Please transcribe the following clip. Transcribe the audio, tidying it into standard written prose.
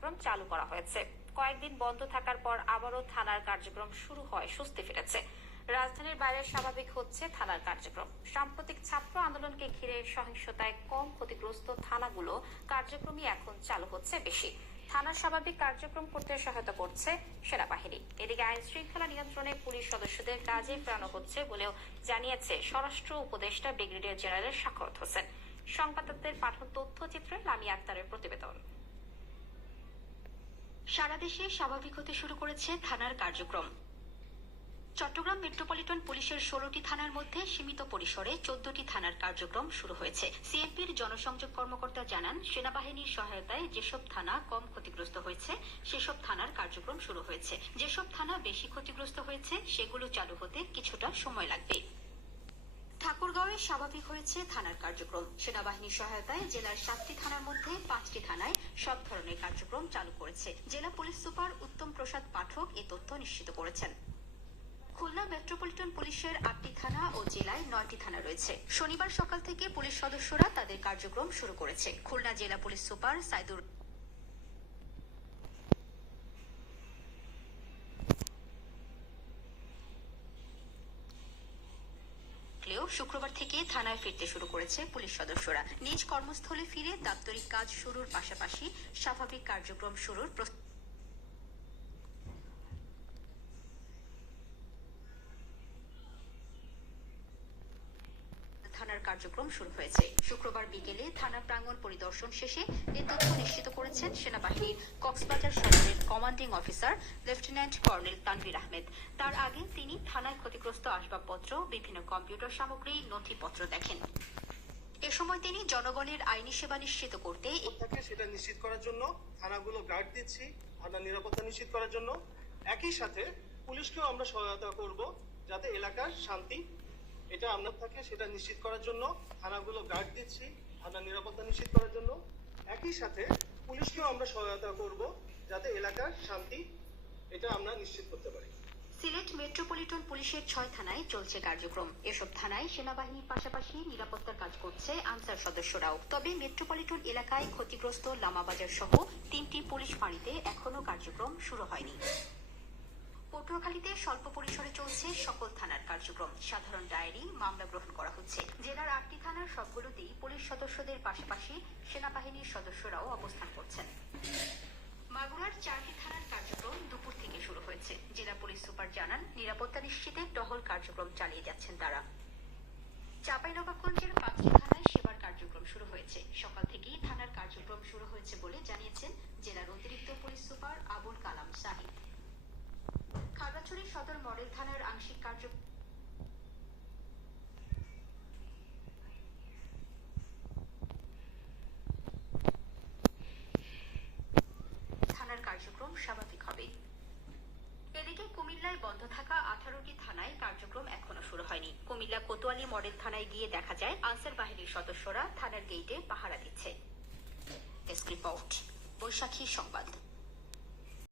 কার্যক্রম চালু করা হয়েছে। কয়েকদিন বন্ধ থাকার পর আবারও থানার কার্যক্রম শুরু হয় স্বস্তি ফিরেছে। রাজধানীর বাইরে স্বাভাবিক হচ্ছে থানার কার্যক্রম। সাম্প্রতিক ছাত্র আন্দোলনকে ঘিরে সহিংসতায় কম ক্ষতিগ্রস্ত থানাগুলো কার্যক্রমই এখন চালু হচ্ছে বেশি। থানার স্বাভাবিক কার্যক্রম করতে সহায়তা করছে সেনাবাহিনী। এদিকে আইন শৃঙ্খলা নিয়ন্ত্রণে পুলিশ সদস্যদের কাজে ফেরানো হচ্ছে বলেও জানিয়েছে স্বরাষ্ট্র উপদেষ্টা ব্রিগেডিয়ার জেনারেল সাখাওয়াত হোসেন। সংবাদদাতাদের পাঠন তথ্যচিত্রে লামিয়া আক্তারের প্রতিবেদন। সারা দেশে স্বাভাবিক হতে শুরু করেছে থানার কার্যক্রম। চট্টগ্রাম মেট্রোপলিটন পুলিশের 16টি থানার মধ্যে সীমিত পরিসরে 14টি থানার কার্যক্রম শুরু হয়েছে। সিএমপির জনসংযোগ কর্মকর্তা জানান, সেনাবাহিনীর সহায়তায় যেসব থানা কম ক্ষতিগ্রস্ত হয়েছে সেসব থানার কার্যক্রম শুরু হয়েছে। যেসব থানা বেশি ক্ষতিগ্রস্ত হয়েছে সেগুলো চালু হতে কিছুটা সময় লাগবে। ঠাকুরগাঁওয়ে স্বাভাবিক হয়েছে থানার কার্যক্রম। সেনাবাহিনীর সহায়তায় জেলার 7টি থানার মধ্যে 5টি থানায় সব ধরনের কার্যক্রম চালু করেছে। জেলা পুলিশ সুপার উত্তম প্রসাদ পাঠক এ তথ্য নিশ্চিত করেছেন। খুলনা মেট্রোপলিটন পুলিশের 8টি থানা ও জেলায় 9টি থানা রয়েছে। শনিবার সকাল থেকে পুলিশ সদস্যরা তাদের কার্যক্রম শুরু করেছে। খুলনা জেলা পুলিশ সুপার সাইদুর শুক্রবার থেকে থানায় ফিরতে শুরু করেছে পুলিশ সদস্যরা। নিজ কর্মস্থলে ফিরে দাপ্তরিক কাজ শুরুর পাশাপাশি স্বাভাবিক কার্যক্রম শুরুর থানার কার্যক্রম শুরু হয়েছে। শুক্রবার বিকেলে থানা প্রাঙ্গণ পরিদর্শন শেষে এ তথ্য নিশ্চিত করেছেন সেনাবাহিনীর কক্সবাজার সদরের commanding officer lieutenant colonel Tanvir Ahmed. তার আগে তিনি থানায় ক্ষতিগ্রস্ত আসবাবপত্র, বিভিন্ন কম্পিউটার সামগ্রী, নথিপত্র দেখেন। এ সময় তিনি জনগণের আইনি সেবা নিশ্চিত করতে সেটা নিশ্চিত করার জন্য থানাগুলো গার্ড দিচ্ছি, থানার নিরাপত্তা নিশ্চিত করার জন্য। একই সাথে পুলিশকেও আমরা সহায়তা করব যাতে এলাকার শান্তি এটা আমরা থাকে সেটা নিশ্চিত করার জন্য থানাগুলো গার্ড দিচ্ছি, থানার নিরাপত্তা নিশ্চিত করার জন্য। একই সাথে পুলিশকেও আমরা সহায়তা করব যাতে এলাকার শান্তি এটা আমরা নিশ্চিত করতে পারি। সিলেট মেট্রোপলিটন পুলিশের 6 থানায় চলছে কার্যক্রম। এসব থানায় সেনাবাহিনীর পাশাপাশি নিরাপত্তার কাজ করছে আনসার সদস্যরাও। তবে মেট্রোপলিটন এলাকায় ক্ষতিগ্রস্ত লামাবাজার সহ 3টি পুলিশ ফাঁড়িতে এখনো কার্যক্রম শুরু হয়নি। পটুয়াখালীতে স্বল্প পরিসরে চলছে সকল থানার কার্যক্রম। সাধারণ ডায়েরি, মামলা গ্রহণ করা হচ্ছে। জেলার 8টি থানার সবগুলোতেই পুলিশ সদস্যদের পাশাপাশি সেনাবাহিনীর সদস্যরাও অবস্থান করছেন। মাগুরার 4টি থানার কার্যক্রম দুপুর থেকে শুরু হয়েছে। জেলা পুলিশ সুপার জানান, নিরাপত্তা নিশ্চিতে টহল কার্যক্রম চালিয়ে যাচ্ছেন তারা। চাঁপাইনবাবগঞ্জের 5টি থানায় সেবার কার্যক্রম শুরু হয়েছে। সকাল থেকেই থানার কার্যক্রম শুরু হয়েছে বলে জানিয়েছেন জেলার অতিরিক্ত পুলিশ সুপার আবুল কালাম সাহিদ। খাগড়াছড়ি সদর মডেল থানার আংশিক থানার কার্যক্রম স্বাভাবিক হবে। এদিকে কুমিল্লায় বন্ধ থাকা 18টি থানায় কার্যক্রম এখনো শুরু হয়নি। কুমিল্লা কোতোয়ালি মডেল থানায় গিয়ে দেখা যায় আনসার বাহিনীর সদস্যরা থানার গেইটে পাহারা দিচ্ছে। ডেস্ক রিপোর্ট, বৈশাখী সংবাদ।